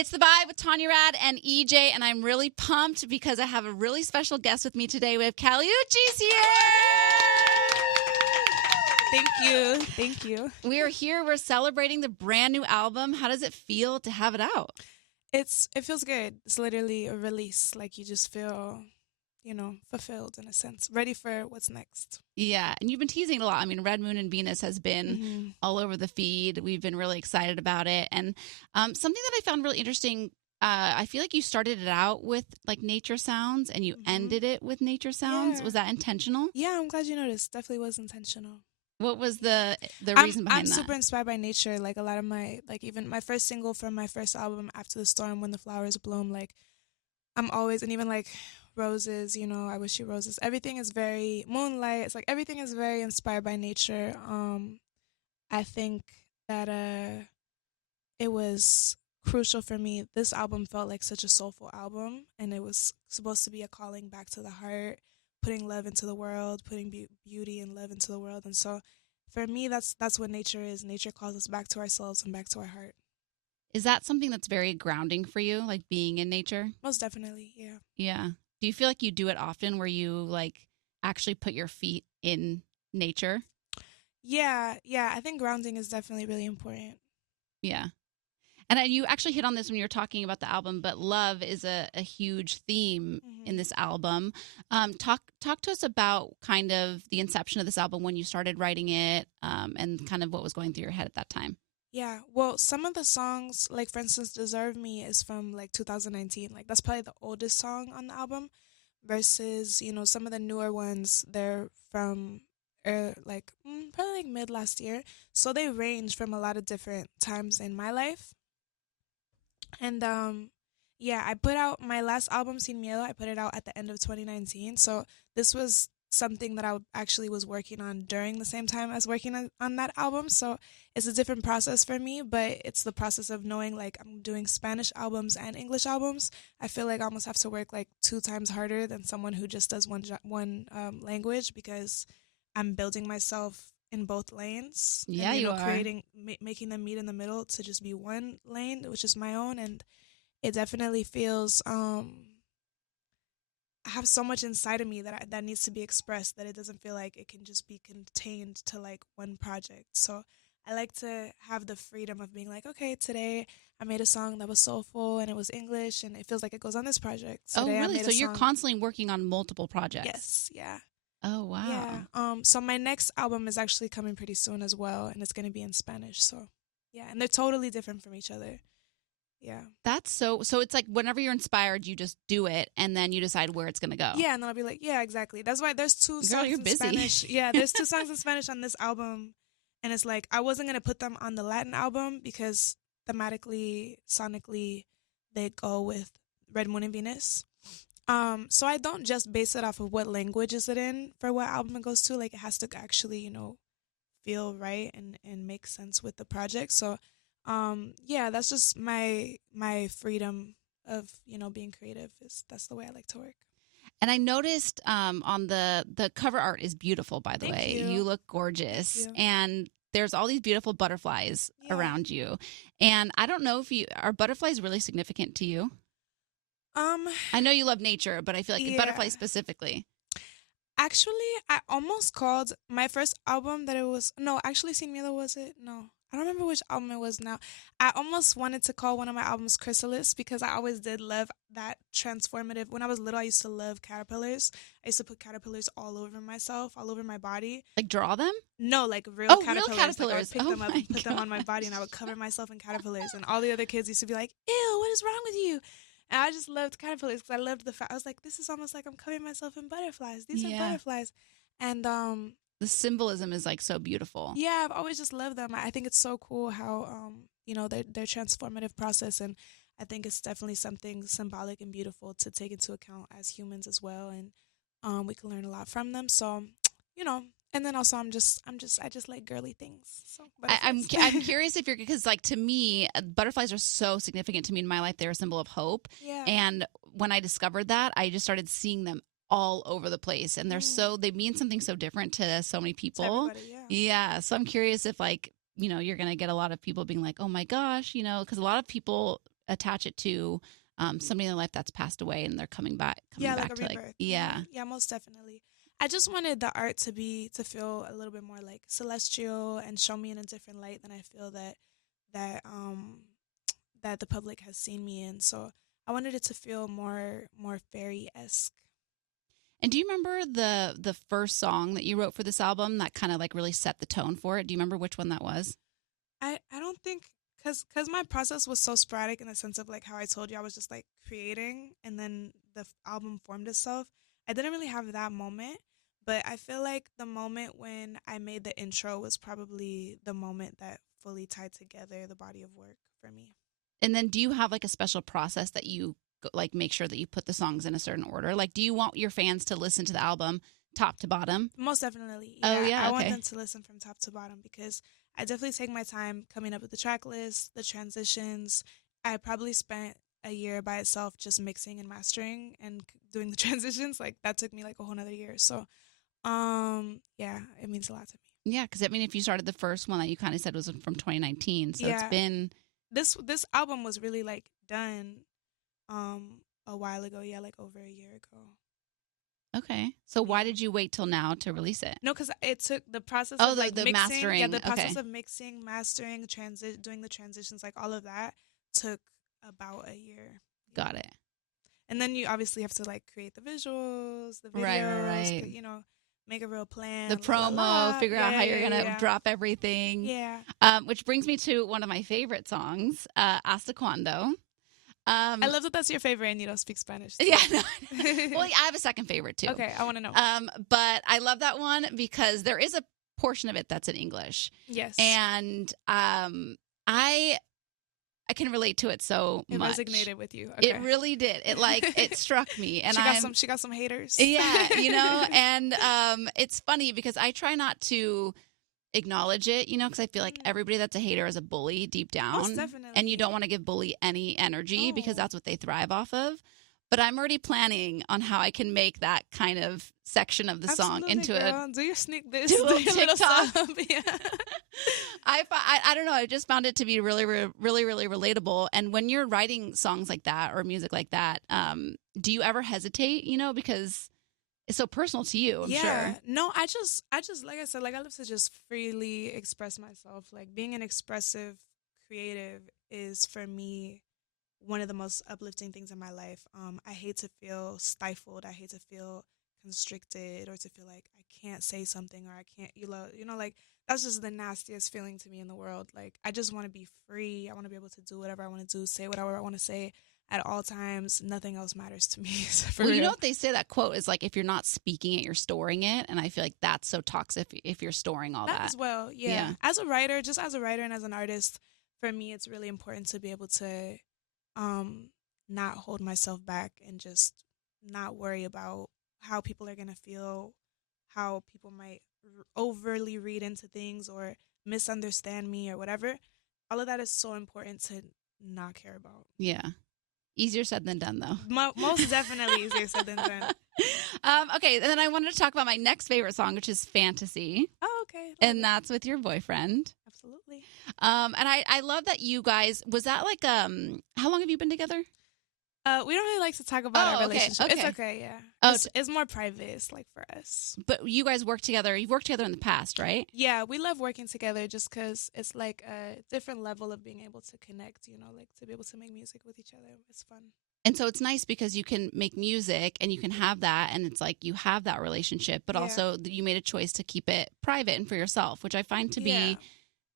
It's The Vibe with Tanya Rad and EJ, and I'm really pumped because I have a really special guest with me today. We have Uchis here! Thank you. We are here. We're celebrating the brand new album. How does it feel to have it out? It feels good. It's literally a release. Like you just feel, fulfilled in a sense, ready for what's next. Yeah, and you've been teasing it a lot. I mean, Red Moon and Venus has been all over the feed. We've been really excited about it. And something that I found really interesting, I feel like you started it out with like nature sounds and you ended it with nature sounds. Yeah. Was that intentional? Yeah, I'm glad you noticed. Definitely was intentional. What was the reason behind that? I'm super inspired by nature. Like a lot of even my first single from my first album, After the Storm, When the Flowers Bloom, like I'm always, and even like roses, I Wish You Roses. Everything is very moonlight. It's like everything is very inspired by nature. I think that it was crucial for me. This album felt like such a soulful album, and it was supposed to be a calling back to the heart, putting love into the world, putting beauty and love into the world. And so for me, that's what nature is. Nature calls us back to ourselves and back to our heart. Is that something that's very grounding for you, like being in nature? Most definitely, yeah. Yeah. Do you feel like you do it often where you like actually put your feet in nature? Yeah. I think grounding is definitely really important. Yeah. And you actually hit on this when you were talking about the album, but love is a huge theme in this album. Talk to us about kind of the inception of this album, when you started writing it, and kind of what was going through your head at that time. Yeah, well, some of the songs, like for instance, Deserve Me is from like 2019. Like that's probably the oldest song on the album versus, some of the newer ones, they're from probably like mid last year. So they range from a lot of different times in my life. And I put out my last album, Sin Miedo. I put it out at the end of 2019. So this was something that I actually was working on during the same time as working on that album. So it's a different process for me, but it's the process of knowing like I'm doing Spanish albums and English albums. I feel like I almost have to work like 2 times harder than someone who just does one language, because I'm building myself in both lanes. Yeah, and, you are making them meet in the middle to just be one lane, which is my own. And it definitely feels I have so much inside of me that needs to be expressed, that it doesn't feel like it can just be contained to like one project. So I like to have the freedom of being like, okay, today I made a song that was soulful and it was English and it feels like it goes on this project. Today oh, really? So you're constantly working on multiple projects? Yes, yeah. Oh, wow. Yeah. So my next album is actually coming pretty soon as well, and it's going to be in Spanish. So, yeah, and they're totally different from each other. Yeah. That's so it's like whenever you're inspired, you just do it and then you decide where it's going to go. Yeah, and then I'll be like, yeah, exactly. That's why there's 2 songs you're in busy. Spanish. Yeah, there's 2 songs in Spanish on this album. And it's like, I wasn't going to put them on the Latin album because thematically, sonically, they go with Red Moon and Venus. So I don't just base it off of what language is it in for what album it goes to. Like, it has to actually, feel right and make sense with the project. So that's just my freedom of being creative. That's the way I like to work. And I noticed on the cover art is beautiful, by the Thank way. you. You look gorgeous. Thank you. And there's all these beautiful butterflies around you. And I don't know if are butterflies really significant to you? I know you love nature, but I feel like butterflies specifically. Actually, I almost called my first album that it was... No, actually, Sin Miedo, was it? No. I don't remember which album it was now. I almost wanted to call one of my albums Chrysalis because I always did love that transformative... When I was little, I used to love caterpillars. I used to put caterpillars all over myself, all over my body. Like draw them? No, like real caterpillars. Real caterpillars. Like I would pick them up and put them on my body, and I would cover myself in caterpillars. And all the other kids used to be like, ew, what is wrong with you? And I just loved caterpillars because I loved the fact. I was like, this is almost like I'm covering myself in butterflies. These are butterflies. And the symbolism is like so beautiful. Yeah, I've always just loved them. I think it's so cool how their transformative process, and I think it's definitely something symbolic and beautiful to take into account as humans as well, and we can learn a lot from them. So, and then also I just like girly things. So I'm curious if you're, because like to me, butterflies are so significant to me in my life. They're a symbol of hope. Yeah. And when I discovered that, I just started seeing them all over the place, and they mean something so different to so many people. Yeah. So I'm curious if like, you're going to get a lot of people being like, oh my gosh, because a lot of people attach it to somebody in their life that's passed away and they're coming back like back a to rebirth. yeah. Yeah, most definitely. I just wanted the art to feel a little bit more like celestial and show me in a different light than I feel that the public has seen me in. So I wanted it to feel more fairy-esque. And do you remember the first song that you wrote for this album that kind of like really set the tone for it? Do you remember which one that was? I don't think, because my process was so sporadic in the sense of like how I told you, I was just like creating and then the album formed itself. I didn't really have that moment, but I feel like the moment when I made the intro was probably the moment that fully tied together the body of work for me. And then do you have like a special process that you like make sure that you put the songs in a certain order? Like, do you want your fans to listen to the album top to bottom? Most definitely. Yeah. Oh, yeah. I want them to listen from top to bottom because I definitely take my time coming up with the track list, the transitions. I probably spent a year by itself just mixing and mastering and doing the transitions. Like, that took me like a whole nother year. So, yeah, it means a lot to me. Yeah, because I mean, if you started the first one that you kind of said was from 2019, so it's been... This album was really like done a while ago. Yeah, like over a year ago. Okay. So why did you wait till now to release it? No, because it took the process of like the mixing, mastering. Yeah, the process of mixing, mastering, doing the transitions, like all of that took about a year. Got it. And then you obviously have to like create the visuals, the videos, right. You know, make a real plan. The promo, figure out how you're going to drop everything. Yeah. Which brings me to one of my favorite songs, Hasta Cuando. I love that that's your favorite and you don't speak Spanish. So. Yeah. No. Well, I have a second favorite too. Okay, I want to know. But I love that one because there is a portion of it that's in English. Yes. And I can relate to it so much. It resonated with you. Okay. It really did. It struck me. And she got some haters. Yeah, you know, and it's funny because I try not to acknowledge it, you know, because I feel like everybody that's a hater is a bully deep down. Most definitely. And you don't want to give bully any energy because that's what they thrive off of. But I'm already planning on how I can make that kind of section of the song into do your sneak this, do a TikTok. Yeah. I don't know. I just found it to be really, really, really relatable. And when you're writing songs like that or music like that, do you ever hesitate? You know, because it's so personal to you. I'm sure. No, I just like I said, like I love to just freely express myself. Like being an expressive creative is for me one of the most uplifting things in my life. I hate to feel stifled. I hate to feel constricted or to feel like I can't say something or I can't, you know, like that's just the nastiest feeling to me in the world. Like I just want to be free. I want to be able to do whatever I want to do, say whatever I want to say at all times. Nothing else matters to me. Well, you know what they say, that quote is like, if you're not speaking it, you're storing it. And I feel like that's so toxic if you're storing all that. As well, yeah. As a writer and as an artist, for me, it's really important to be able to not hold myself back and just not worry about how people are going to feel, how people might overly read into things or misunderstand me or whatever. All of that is so important to not care about. Yeah. Easier said than done, though. Most definitely easier said than done. Okay, and then I wanted to talk about my next favorite song, which is Fantasy. Oh, okay. And that's with your boyfriend. Absolutely. And I love that you guys, was that like, how long have you been together? We don't really like to talk about our relationship. Okay. It's okay, yeah. Oh, it's more private. It's like for us. But you guys work together. You've worked together in the past, right? Yeah, we love working together just because it's like a different level of being able to connect, you know, like to be able to make music with each other. It's fun. And so it's nice because you can make music and you can have that. And it's like you have that relationship, but also you made a choice to keep it private and for yourself, which I find to be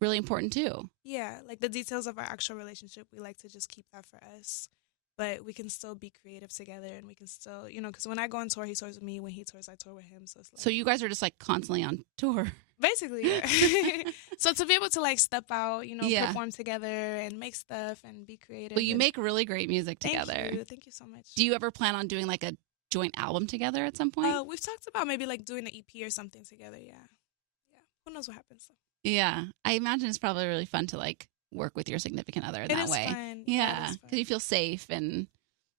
really important too. Yeah, like the details of our actual relationship, we like to just keep that for us. But we can still be creative together and we can still, you know, because when I go on tour, he tours with me. When he tours, I tour with him. So it's like, so you guys are just like constantly on tour. Basically, yeah. So to be able to like step out, you know, perform together and make stuff and be creative. Well, you make really great music together. Thank you so much. Do you ever plan on doing like a joint album together at some point? We've talked about maybe like doing an EP or something together. Yeah. Who knows what happens? So. Yeah. I imagine it's probably really fun to like work with your significant other in that way. Fun. Yeah, because you feel safe and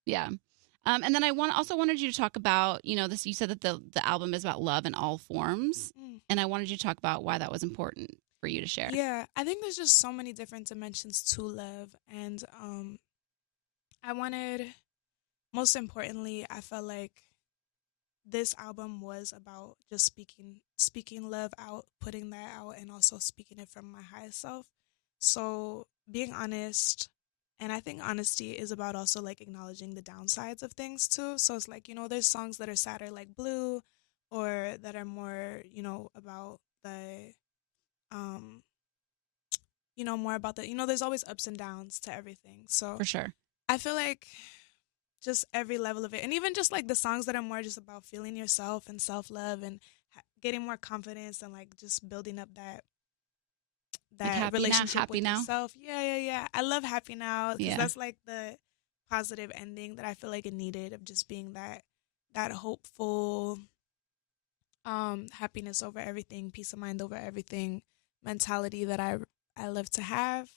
and then I also wanted you to talk about, you know, this. You said that the album is about love in all forms, and I wanted you to talk about why that was important for you to share. Yeah, I think there's just so many different dimensions to love, and I wanted, most importantly, I felt like this album was about just speaking love out, putting that out, and also speaking it from my highest self. So being honest, and I think honesty is about also like acknowledging the downsides of things too. So it's like, there's songs that are sadder like Blue, or that are more, about the um more about the, there's always ups and downs to everything. So For sure. I feel like just every level of it, and even just like the songs that are more just about feeling yourself and self-love and getting more confidence, and like just building up that Like relationship happy with now. yourself. Yeah, I love Happy Now, because Yeah. that's like the positive ending that I feel like it needed, of just being that hopeful, happiness over everything, peace of mind over everything mentality that I love to have.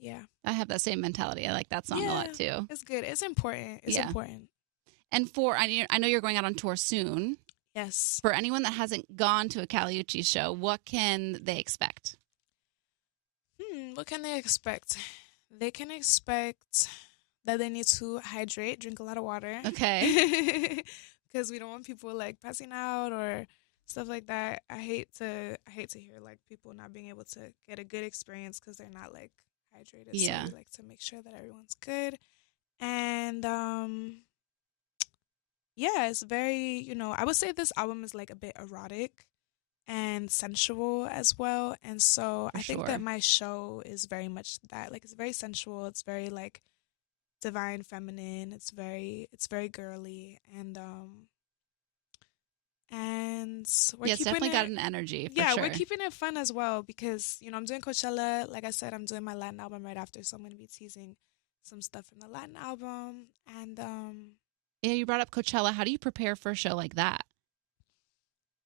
Yeah. I have that same mentality. I like that song a lot too. It's good. It's important. It's important. And I know you're going out on tour soon. Yes. For anyone that hasn't gone to a Cali Uchis show, what can they expect? What can they expect? They can expect that they need to hydrate, drink a lot of water. Okay. Because we don't want people like passing out or stuff like that. I hate to hear like people not being able to get a good experience because they're not like hydrated. Yeah. So we like to make sure that everyone's good. And yeah, it's very, I would say this album is like a bit erotic and sensual as well. And so I think that my show is very much that. Like, it's very sensual. It's very like divine feminine. It's very girly. And we're it's keeping definitely got an energy. For sure. We're keeping it fun as well, because I'm doing Coachella. Like I said, I'm doing my Latin album right after, so I'm going to be teasing some stuff from the Latin album. And yeah, you brought up Coachella. How do you prepare for a show like that?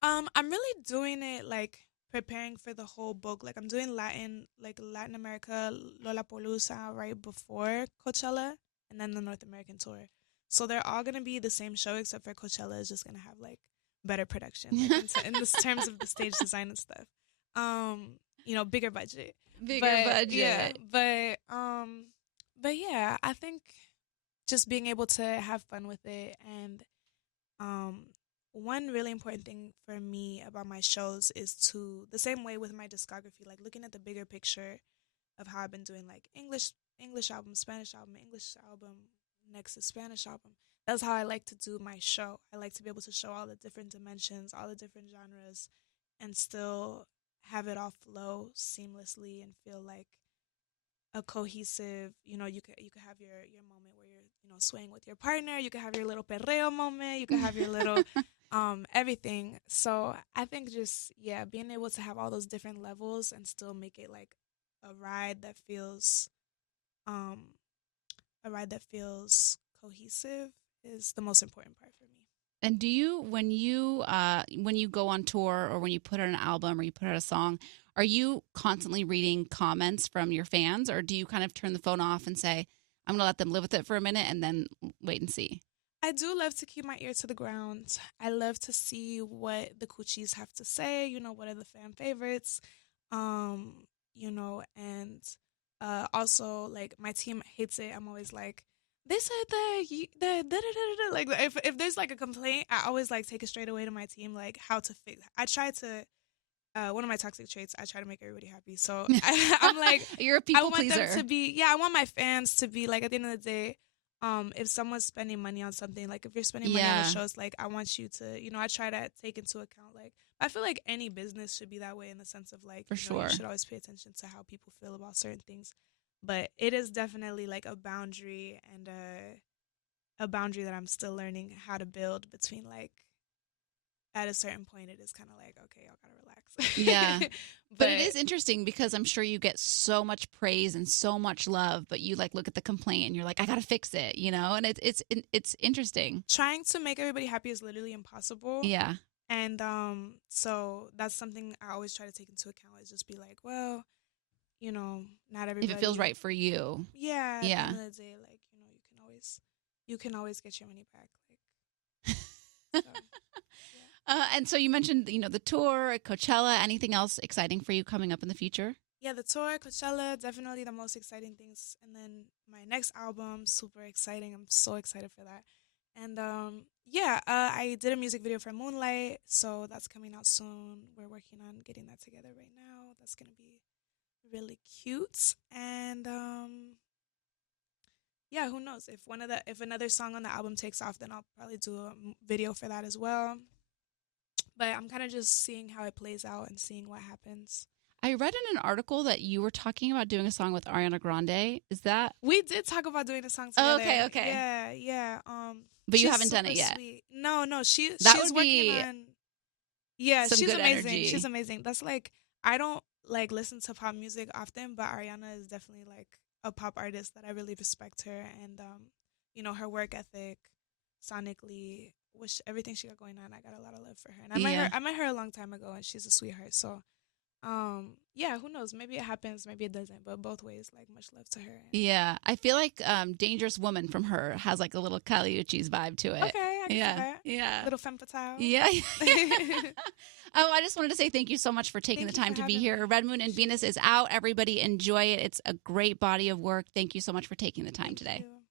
I'm really doing it like preparing for the whole book. Like, I'm doing Latin America Lollapalooza right before Coachella, and then the North American tour. So they're all gonna be the same show, except for Coachella is just gonna have like better production, like, in this terms of the stage design and stuff. Bigger budget. Yeah, but yeah, I think just being able to have fun with it. And one really important thing for me about my shows is to, the same way with my discography, like looking at the bigger picture of how I've been doing like English album, Spanish album, English album, next is Spanish album. That's how I like to do my show. I like to be able to show all the different dimensions, all the different genres, and still have it all flow seamlessly and feel like a cohesive, you could have your moment where you're, swaying with your partner. You could have your little perreo moment. You could have your little everything. So I think just, being able to have all those different levels and still make it like a ride that feels cohesive is the most important part for me. And do you, when you go on tour, or when you put out an album or you put out a song, are you constantly reading comments from your fans, or do you kind of turn the phone off and say, I'm going to let them live with it for a minute and then wait and see? I do love to keep my ear to the ground. I love to see what the Coochies have to say, what are the fan favorites, and also, like, my team hates it. I'm always like, they said that like, if there's like a complaint, I always like take it straight away to my team, like how to fix. I try to one of my toxic traits, I try to make everybody happy. So I'm like, you're a people pleaser. I want them to be, I want my fans to be like, at the end of the day, if someone's spending money on something, like if you're spending money on the shows, like I want you to, I try to take into account, like, I feel like any business should be that way, in the sense of like, for sure, you should always pay attention to how people feel about certain things. But it is definitely like a boundary, and a boundary that I'm still learning how to build between, like, at a certain point, it is kind of like, okay, y'all gotta relax. Yeah. But it is interesting, because I'm sure you get so much praise and so much love, but you like look at the complaint and you're like, I gotta fix it, and it's interesting. Trying to make everybody happy is literally impossible. Yeah. And so that's something I always try to take into account, is just be like, well, not everybody. If it feels right for you. Yeah. At the end of the day, like, you can always get your money back. Like. And so you mentioned, the tour at Coachella. Anything else exciting for you coming up in the future? Yeah, the tour, Coachella, definitely the most exciting things. And then my next album, super exciting. I'm so excited for that. And yeah, I did a music video for Moonlight, so that's coming out soon. We're working on getting that together right now. That's gonna be really cute. And yeah, who knows if another song on the album takes off, then I'll probably do a video for that as well. But I'm kind of just seeing how it plays out and seeing what happens. I read in an article that you were talking about doing a song with Ariana Grande. Is that? We did talk about doing a song together. Oh, okay. Yeah. But you haven't done it yet. Sweet. No, she's working on. Yeah, some she's good amazing. energy. She's amazing. That's like, I don't like listen to pop music often, but Ariana is definitely like a pop artist that I really respect her, and her work ethic, sonically, everything she got going on, I got a lot of love for her. And I met her a long time ago, and she's a sweetheart. So yeah, who knows? Maybe it happens, maybe it doesn't, but both ways, like, much love to her. Yeah, I feel like Dangerous Woman from her has like a little Uchis vibe to it. Okay, I get that. Yeah. Little femme fatale. Yeah. I just wanted to say thank you so much for taking the time to be here. Red Moon and Venus is out. Everybody enjoy it. It's a great body of work. Thank you so much for taking the time today. You.